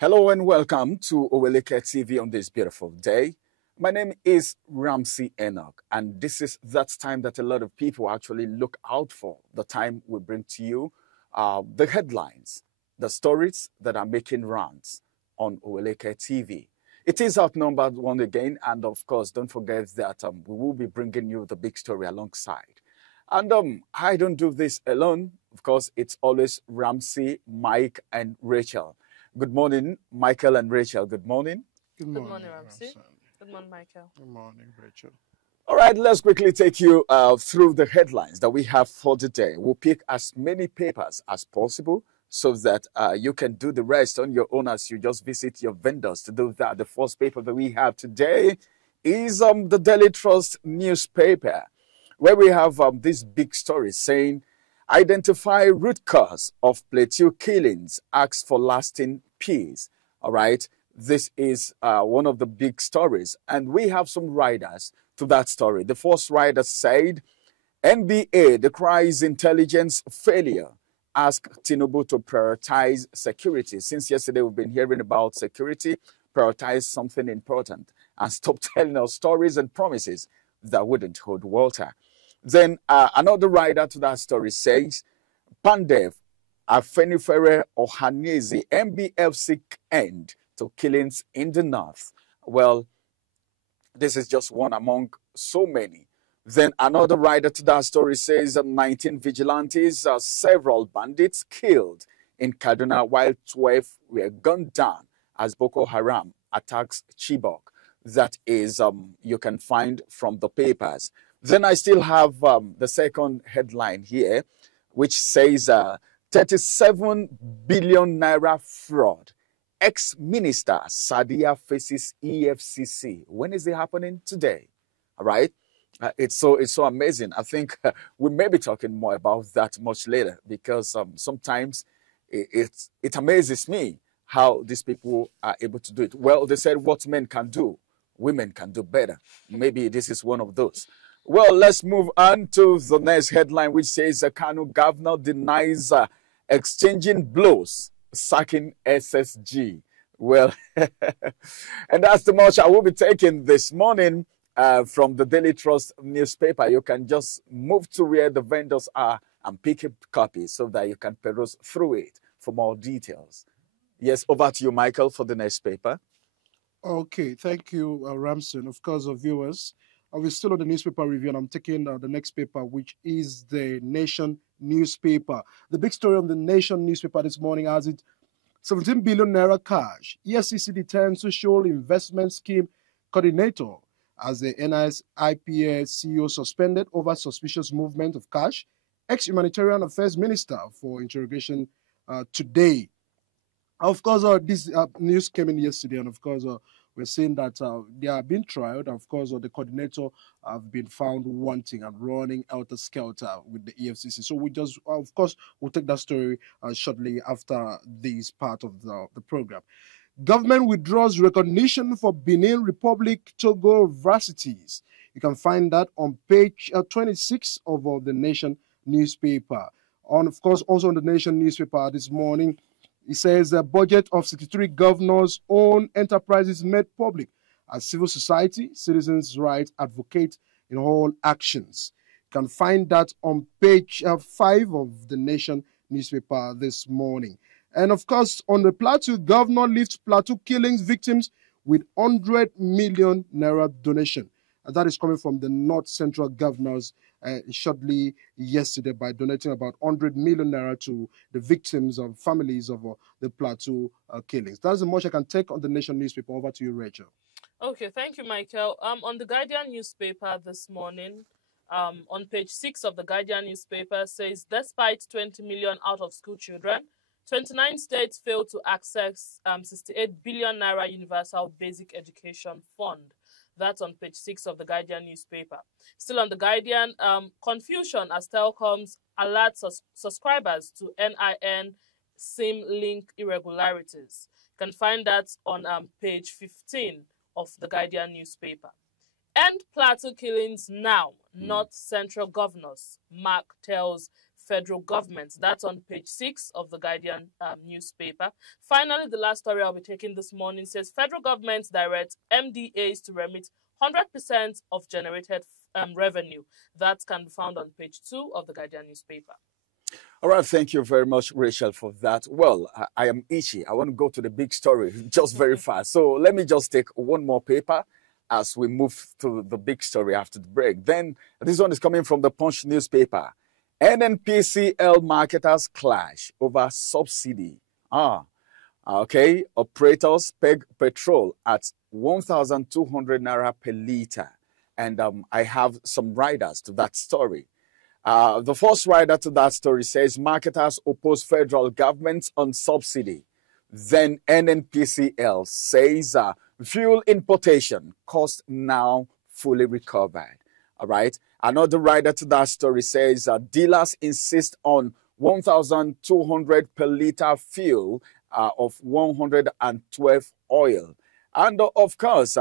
Hello and welcome to Oweleketv on this beautiful day. My name is Ramsey Enoch, and this is that time that a lot of people actually look out for, the time we bring to you the headlines, the stories that are making rounds on Oweleketv. It is outnumbered one again, and of course, don't forget that we will be bringing you the big story alongside. And I don't do this alone. Of course, it's always Ramsey, Mike, and Rachel. Good morning, Michael and Rachel. Good morning. Good morning, Ramsey. Good morning, Michael. Good morning, Rachel. All right, let's quickly take you through the headlines that we have for today. We'll pick as many papers as possible so that you can do the rest on your own as you just visit your vendors to do that. The first paper that we have today is the Daily Trust newspaper, where we have this big story saying, identify root cause of Plateau killings, asks for lasting peace. All right, this is one of the big stories, and we have some riders to that story. The first rider said, NBA decries intelligence failure, ask Tinubu to prioritize security. Since yesterday we've been hearing about security, prioritize something important and stop telling us stories and promises that wouldn't hold water. Then another writer to that story says, Pandev, Afenifere Ohanese, MBF seek end to killings in the north. Well, this is just one among so many. Then another writer to that story says 19 vigilantes, several bandits killed in Kaduna, while 12 were gunned down as Boko Haram attacks Chibok. That is, you can find from the papers. Then I still have the second headline here, which says 37 billion naira fraud. Ex-minister Sadia faces EFCC. When is it happening? Today. All right. It's so amazing. I think we may be talking more about that much later, because sometimes it amazes me how these people are able to do it. Well, they said what men can do, women can do better. Maybe this is one of those. Well, let's move on to the next headline, which says Kano governor denies exchanging blows, sacking SSG. Well, and that's the much I will be taking this morning from the Daily Trust newspaper. You can just move to where the vendors are and pick up copies so that you can peruse through it for more details. Yes, over to you, Michael, for the next paper. Okay, thank you, Ramson. Of course, viewers. We're still on the newspaper review, and I'm taking the next paper, which is the Nation newspaper. The big story on the Nation newspaper this morning has it 17 billion naira cash. EFCC detains social investment scheme coordinator as the NSIPA CEO suspended over suspicious movement of cash. Ex-Humanitarian Affairs Minister for interrogation today. Of course, this news came in yesterday, and of course, we're saying that they are being tried. Of course, the coordinator have been found wanting and running helter-skelter with the EFCC. So we just, of course, we'll take that story shortly after this part of the program. Government withdraws recognition for Benin Republic Togo varsities. You can find that on page 26 of the Nation newspaper. Of course, also on the Nation newspaper this morning, it says the budget of 63 governors' own enterprises made public as civil society, citizens' rights advocate in all actions. You can find that on page 5 of the Nation newspaper this morning. And of course, on the Plateau, governor lifts Plateau killings victims with 100 million naira donation. And that is coming from the North Central governors shortly yesterday by donating about 100 million naira to the victims of families of the Plateau killings. That's the much I can take on the Nation newspaper. Over to you, Rachel. Okay, thank you, Michael. On the Guardian newspaper this morning, on page 6 of the Guardian newspaper says, despite 20 million out of school children, 29 states failed to access 68 billion naira universal basic education fund. That's on page 6 of the Guardian newspaper. Still on the Guardian, confusion as telecoms alert subscribers to NIN SIM link irregularities. You can find that on page 15 of the Guardian newspaper. End Plateau killings now, not central governors, Mark tells federal government. That's on page 6 of the Guardian newspaper. Finally, the last story I'll be taking this morning says federal government directs MDAs to remit 100% of generated revenue. That can be found on page 2 of the Guardian newspaper. All right, thank you very much, Rachel, for that. Well, I am itchy. I want to go to the big story just very fast. So let me just take one more paper as we move to the big story after the break. Then this one is coming from the Punch newspaper. NNPCL marketers clash over subsidy. Okay. Operators peg petrol at 1,200 naira per litre. And I have some riders to that story. The first rider to that story says marketers oppose federal government on subsidy. Then NNPCL says fuel importation cost now fully recovered. All right. Another rider to that story says dealers insist on 1,200 per litre fuel of 112 oil. And of course,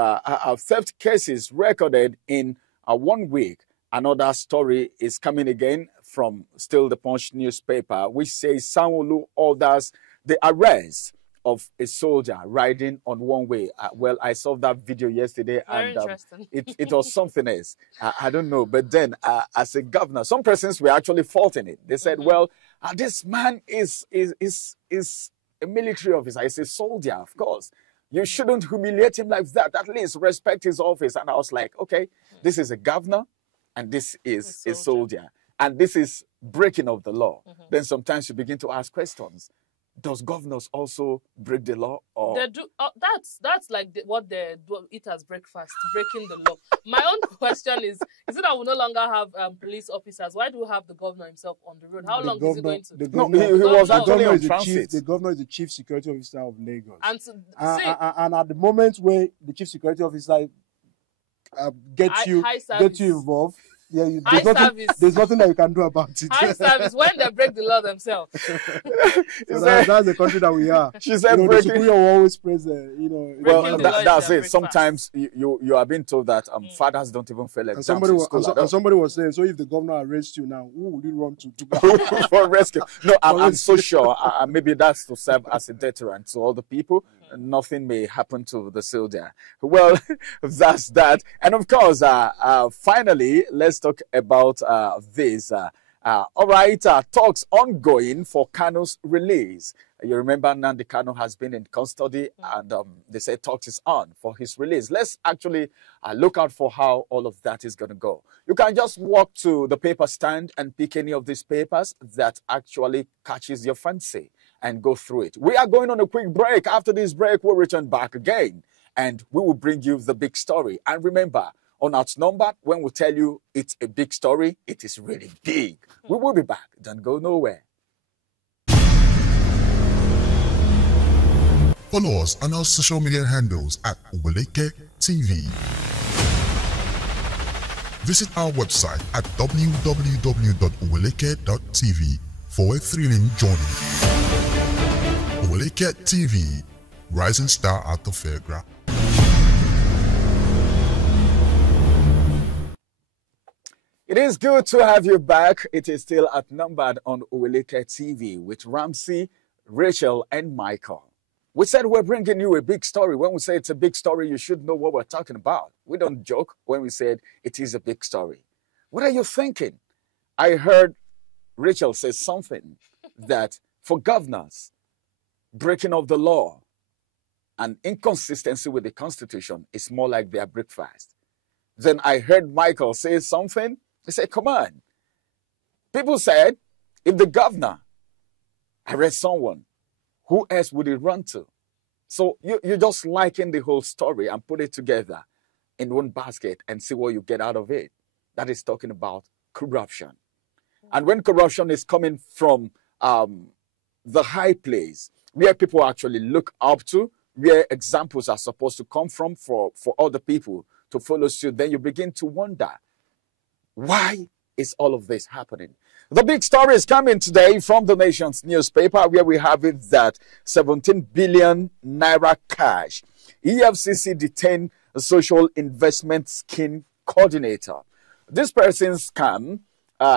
theft cases recorded in 1 week. Another story is coming again from still the Punch newspaper, which says Sanwo-Olu orders the arrest of a soldier riding on one way. Well, I saw that video yesterday, Very and interesting. it was something else. I don't know. But then, as a governor, some persons were actually faulting it. They said, well, this man is a military officer. He's a soldier, of course. You shouldn't humiliate him like that. At least respect his office. And I was like, okay, this is a governor. And this is a soldier. And this is breaking of the law. Then sometimes you begin to ask questions. Does governors also break the law? Or They do. That's like what they do. Eat as breakfast, breaking the law. My own question is it that we no longer have police officers? Why do we have the governor himself on the road? How long is he going to? The no, governor, he was the actually governor on is transit. the governor is the chief security officer of Lagos. And, so, And at the moment where the chief security officer gets you involved, yeah, there's nothing that you can do about it. High service when they break the law themselves. So that's the country that we are. She said, the Superior will always praise well, that's it. Sometimes you are being told that fathers don't even fail exams. And somebody was saying, so if the governor arrests you now, who will you run to? For rescue? No, I'm so sure. Maybe that's to serve as a deterrent to all the people. Nothing may happen to the soldier. Well, that's that. And of course, finally, let's talk about this. All right, talks ongoing for Kano's release. You remember Nnamdi Kano has been in custody, and they say talks is on for his release. Let's actually look out for how all of that is going to go. You can just walk to the paper stand and pick any of these papers that actually catches your fancy and go through it. We are going on a quick break. After this break, we'll return back again, and we will bring you the big story. And remember, on Outnumbered, when we tell you it's a big story, it is really big. We will be back. Don't go nowhere. Follow us on our social media handles at Oweleketv. Visit our website at www.oweleket.tv for a thrilling journey. Oweleketv, rising star at the fairground. It is good to have you back. It is still Outnumbered on Oweleketv with Ramsey, Rachel, and Michael. We said we're bringing you a big story. When we say it's a big story, you should know what we're talking about. We don't joke when we said it is a big story. What are you thinking? I heard Rachel say something that for governors, breaking of the law and inconsistency with the Constitution is more like their breakfast. Then I heard Michael say something. He said, come on. People said, if the governor arrests someone, who else would he run to? So you just liken the whole story and put it together in one basket and see what you get out of it. That is talking about corruption. And when corruption is coming from the high place, where people actually look up to, where examples are supposed to come from for other people to follow suit, then you begin to wonder, why is all of this happening? The big story is coming today from the Nation's newspaper, where we have it that 17 billion naira cash. EFCC detained a social investment scheme coordinator. This person scam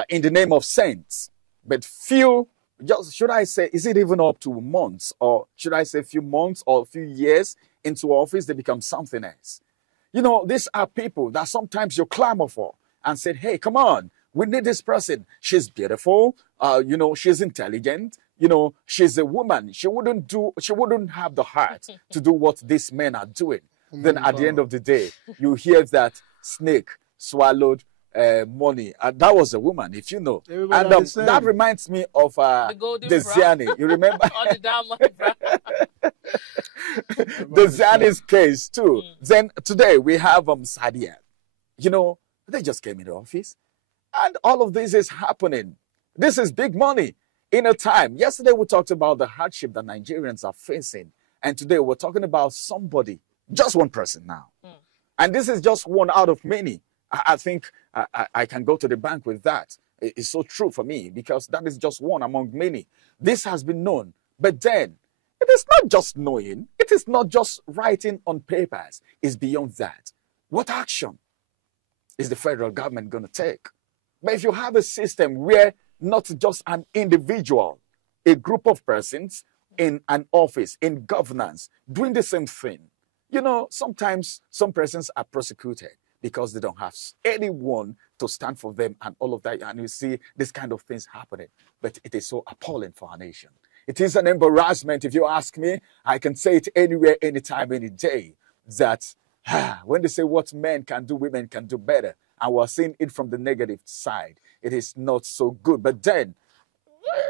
in the name of cents. But few, just should I say, is it even up to months, or should I say few months or a few years into office, they become something else? You know, these are people that sometimes you clamor for and said, hey, come on, we need this person. She's beautiful, you know, she's intelligent, you know, she's a woman. She wouldn't have the heart to do what these men are doing. Then at the end of the day, you hear that snake swallowed money. And that was a woman, if you know. Everybody And that reminds me of the Ziani. You remember? The Ziani's case too. Then today we have Sadia. You know, they just came into office. And all of this is happening. This is big money in a time. Yesterday we talked about the hardship that Nigerians are facing. And today we're talking about somebody, just one person now. And this is just one out of many. I think I can go to the bank with that. It's so true for me, because that is just one among many. This has been known. But then, it is not just knowing. It is not just writing on papers. It's beyond that. What action is the federal government going to take? But if you have a system where not just an individual, a group of persons in an office, in governance, doing the same thing, you know, sometimes some persons are prosecuted because they don't have anyone to stand for them and all of that. And you see this kind of things happening. But it is so appalling for our nation. It is an embarrassment, if you ask me. I can say it anywhere, anytime, any day, that when they say what men can do, women can do better, and we're seeing it from the negative side, it is not so good. But then,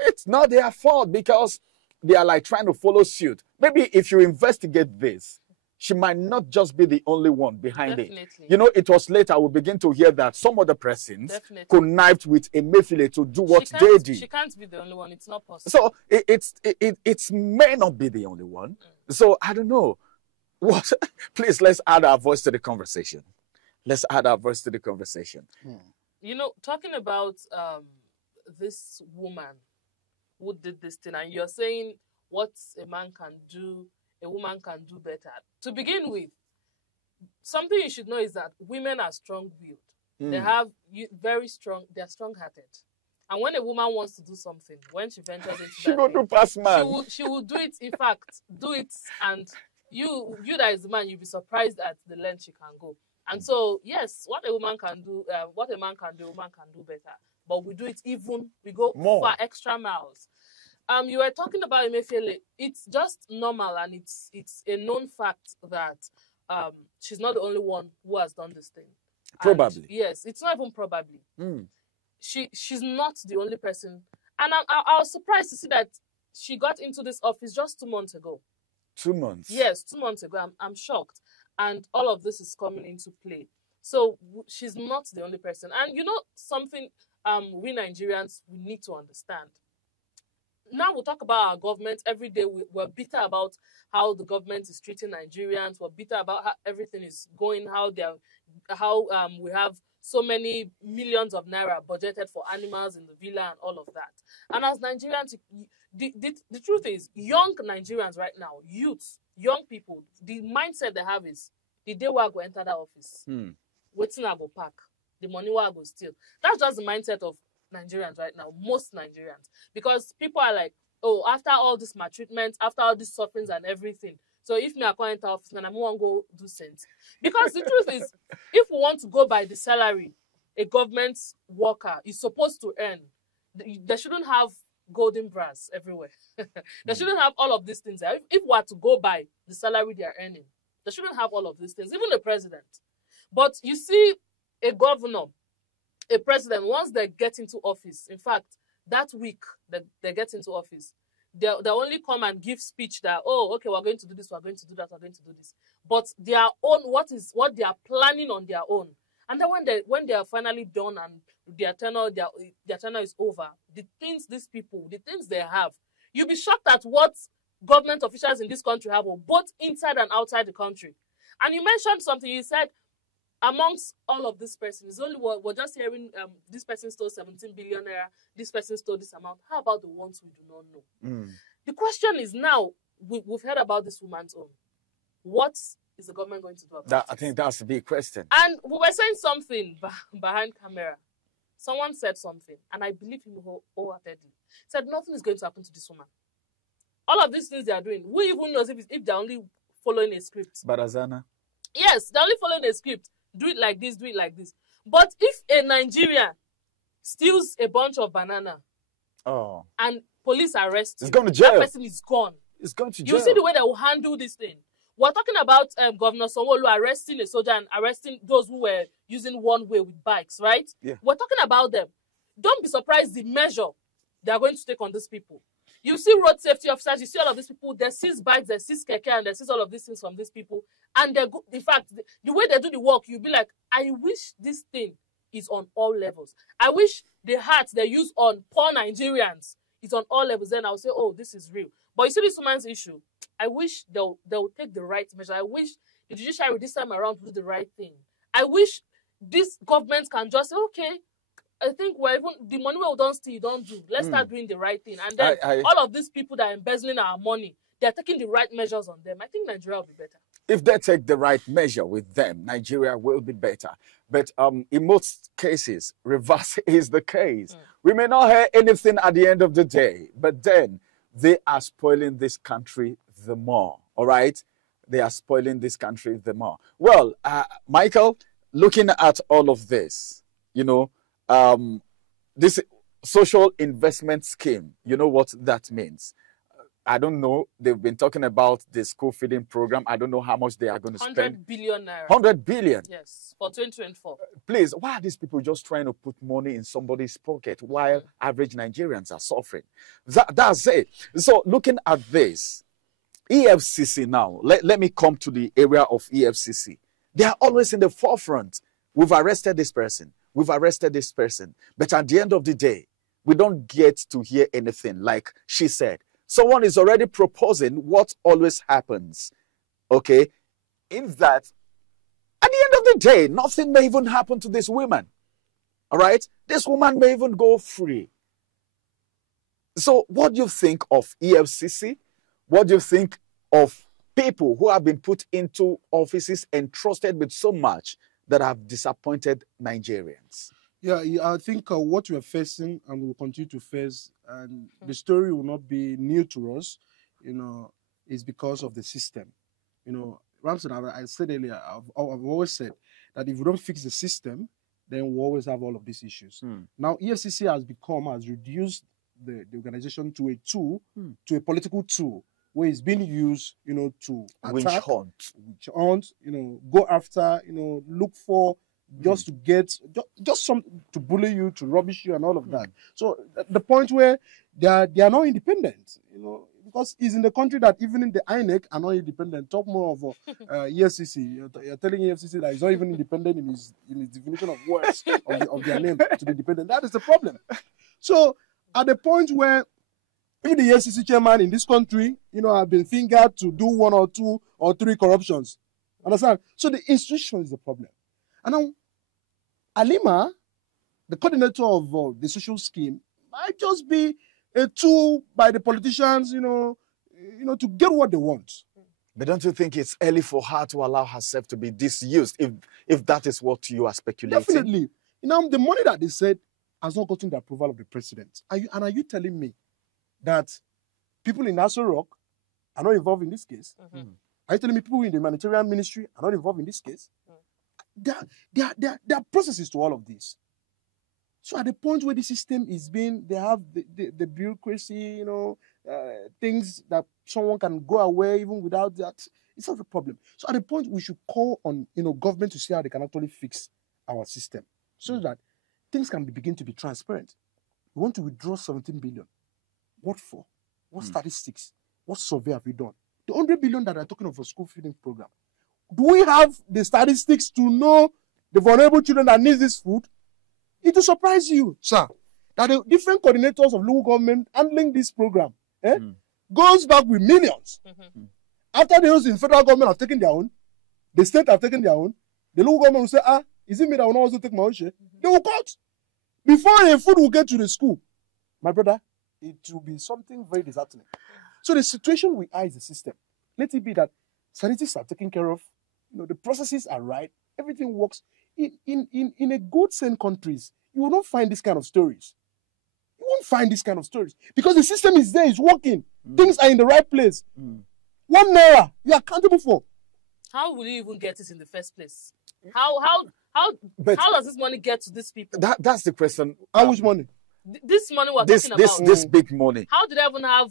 it's not their fault, because they are like trying to follow suit. Maybe if you investigate this, she might not just be the only one behind it. You know, it was later we begin to hear that some other persons connived with Emefiele to do what they did. She can't be the only one. It's not possible. So it may not be the only one. So I don't know. What? Please, let's add our voice to the conversation. Let's add our voice to the conversation. You know, talking about this woman who did this thing, and you're saying what a man can do, a woman can do better. To begin with, something you should know is that women are strong-willed. They have they're strong-hearted. And when a woman wants to do something, when she ventures into she go do pass man. She will do it, in fact, do it, and you that is the man, you'll be surprised at the length she can go. And so, yes, what a woman can do, what a man can do, a woman can do better. But we do it we go for extra miles. You were talking about Emefiele. It's just normal, and it's a known fact that she's not the only one who has done this thing. Probably. And yes, it's not even probably. She's not the only person. And I was surprised to see that she got into this office just 2 months ago. 2 months? Yes, 2 months ago. I'm shocked. And all of this is coming into play. So she's not the only person. And you know something we Nigerians, we need to understand. Now we talk about our government every day. We're bitter about how the government is treating Nigerians. We're bitter about how everything is going, how we have so many millions of naira budgeted for animals in the villa and all of that. And as Nigerians, the truth is, young Nigerians right now, youths, young people, the mindset they have is the day we go enter that office, waiting I go pack, the money I go steal. That's just the mindset of Nigerians right now, most Nigerians, because people are like, oh, after all this maltreatment, after all these sufferings and everything, so if me I can't enter office, then I won't go do sense. Because the truth is, if we want to go by the salary a government worker is supposed to earn, they shouldn't have golden brass everywhere. They shouldn't have all of these things. If we are to go by the salary they are earning, they shouldn't have all of these things, even the president. But you see, a governor, a president, once they get into office, in fact, that week that they get into office, they only come and give speech that, oh, okay, we're going to do this, we're going to do that, we're going to do this. But their own, what they are planning on their own. And then when they are finally done and their tenure is over, the things these people, the things they have, you'll be shocked at what government officials in this country have, both inside and outside the country. And you mentioned something, you said, amongst all of this persons, only we're just hearing this person stole 17 billion naira, this person stole this amount. How about the ones we do not know? The question is now, we've heard about this woman's own. What is the government going to do about it? I think that's a big question. And we were saying something behind camera. someone said something, and I believe him wholeheartedly. Said nothing is going to happen to this woman. All of these things they are doing, we even knows if they're only following a script. Barazana. Yes, they're only following a script. Do it like this, do it like this. But if a Nigerian steals a bunch of banana and police arrest him, it's going to jail. That person is gone. It's going to jail. You see the way they will handle this thing. We're talking about Governor Sanwo-Olu arresting a soldier and arresting those who were using one way with bikes, right? Yeah. We're talking about them. Don't be surprised the measure they are going to take on these people. You see road safety officers, you see all of these people, they seize bikes, they seize keke, and they seize all of these things from these people. And they go, in fact, the way they do the work, you'll be like, I wish this thing is on all levels. I wish the heart they use on poor Nigerians is on all levels. Then I'll say, oh, this is real. But you see this woman's issue. I wish they'll take the right measure. I wish the judiciary this time around do the right thing. I wish this government can just say, okay, I think we're even the money we don't steal, don't do. Let's start doing the right thing. And then all of these people that are embezzling our money, they're taking the right measures on them. I think Nigeria will be better. If they take the right measure with them, Nigeria will be better. But in most cases, reverse is the case. We may not hear anything at the end of the day, but then they are spoiling this country the more, all right? They are spoiling this country the more. Well, Michael, looking at all of this, you know, this social investment scheme, you know what that means? I don't know. They've been talking about the school feeding program. I don't know how much they are going to spend. 100 billion naira. 100 billion? Yes, for 2024. Please, why are these people just trying to put money in somebody's pocket while average Nigerians are suffering? That's it. So looking at this, EFCC now, let me come to the area of EFCC. They are always in the forefront. We've arrested this person. We've arrested this person. But at the end of the day, we don't get to hear anything. Like she said, someone is already proposing what always happens, okay, in that at the end of the day, nothing may even happen to this woman, all right? This woman may even go free. So what do you think of EFCC? What do you think of people who have been put into offices entrusted with so much that have disappointed Nigerians? Yeah, I think what we're facing and will continue to face, and the story will not be new to us, you know, is because of the system. You know, Ramson, I said earlier, I've always said that if we don't fix the system, then we'll always have all of these issues. Now, EFCC has reduced the organization to a tool, to a political tool, where it's being used, you know, to attack, witch hunt, you know, go after, you know, look for, just to get, just some to bully you, to rubbish you, and all of that. So the point where they are not independent, you know, because it's in the country that even in the INEC are not independent. Talk more of EFCC. You're telling EFCC that he's not even independent in his definition of words of their name to be independent. That is the problem. So at the point where if the EFCC chairman in this country, you know, have been fingered to do 1 or 2 or 3 corruptions, understand? So the institution is the problem. And now, Halima, the coordinator of the social scheme, might just be a tool by the politicians, you know, to get what they want. But don't you think it's early for her to allow herself to be disused, if that is what you are speculating? Definitely. You know, the money that they said has not gotten the approval of the president. Are you telling me that people in Aso Rock are not involved in this case? Are you telling me people in the humanitarian ministry are not involved in this case? There are processes to all of this. So at the point where the system is being, they have the bureaucracy, you know, things that someone can go away even without that, it's not a problem. So at the point we should call on, you know, government to see how they can actually fix our system so that things can begin to be transparent. We want to withdraw 17 billion. What for? What statistics? What survey have we done? The 100 billion that are talking of a school feeding program. Do we have the statistics to know the vulnerable children that need this food? It will surprise you, sir, that the different coordinators of local government handling this program goes back with millions. After those in federal government have taken their own, the state have taken their own, the local government will say, is it me that will not also take my own share? They will cut. Before the food will get to the school, my brother, it will be something very disheartening. So the situation we are is the system. Let it be that sanitaries are taken care of, you know, the processes are right, everything works. In a good sane countries, you will not find this kind of stories. You won't find this kind of stories because the system is there, it's working. Things are in the right place. 1 naira, you are accountable for. How will you even get it in the first place? How does this money get to these people? That's the question. How much money? This money we're talking about. This big money. How do they even have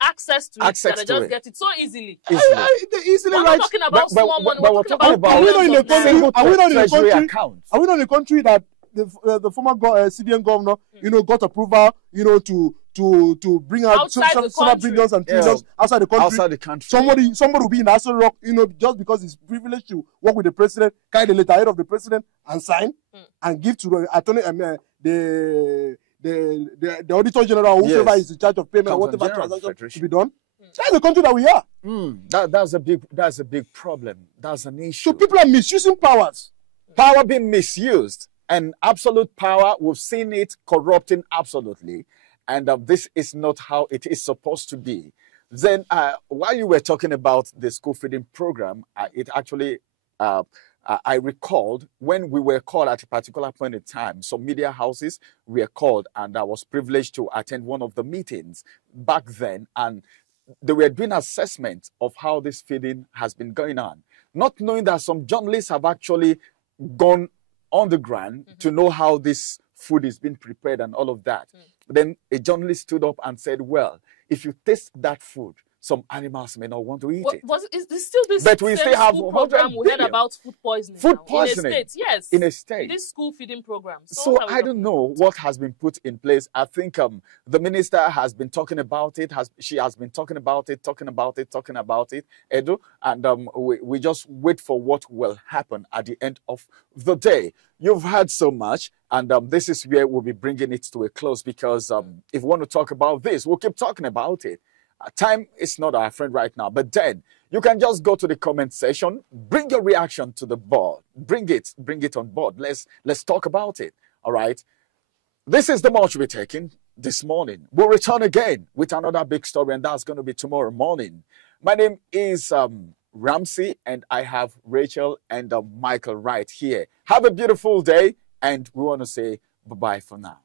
access to it that they just get it so easily? They easily We're not talking about small money. We're talking about are we not in a country? Are we not in a country? Accounts. Are we not in a country that the former CBN governor, got approval, to bring out some billions and trillions outside the country. Outside the country. Somebody will be in Aston Rock, just because he's privileged to work with the president, carry the letterhead of the president and sign and give to the attorney, the auditor general, whoever is in charge of payment, whatever transaction to be done. That's the country that we are. That's a big problem. That's an issue. So people are misusing powers. Power being misused. And absolute power, we've seen it corrupting absolutely. And this is not how it is supposed to be. Then, while you were talking about the school feeding program, it actually, I recalled when we were called at a particular point in time, some media houses were called, and I was privileged to attend one of the meetings back then. And they were doing assessment of how this feeding has been going on, not knowing that some journalists have actually gone on the ground to know how this food is being prepared and all of that. Then a journalist stood up and said, well, if you taste that food, some animals may not want to eat it. Is this still this but we still have school program we heard about food poisoning? Food poisoning. In a state, yes. In a state. This school feeding program. So I don't know what has been put in place. I think the minister has been talking about it. She has been talking about it, Edu, and we just wait for what will happen at the end of the day. You've heard so much, and this is where we'll be bringing it to a close, because if we want to talk about this, we'll keep talking about it. Time is not our friend right now, but then you can just go to the comment section, bring your reaction to the board, bring it on board. Let's talk about it. All right. This is the march we're taking this morning. We'll return again with another big story, and that's going to be tomorrow morning. My name is Ramsey, and I have Rachel and Michael right here. Have a beautiful day, and we want to say bye-bye for now.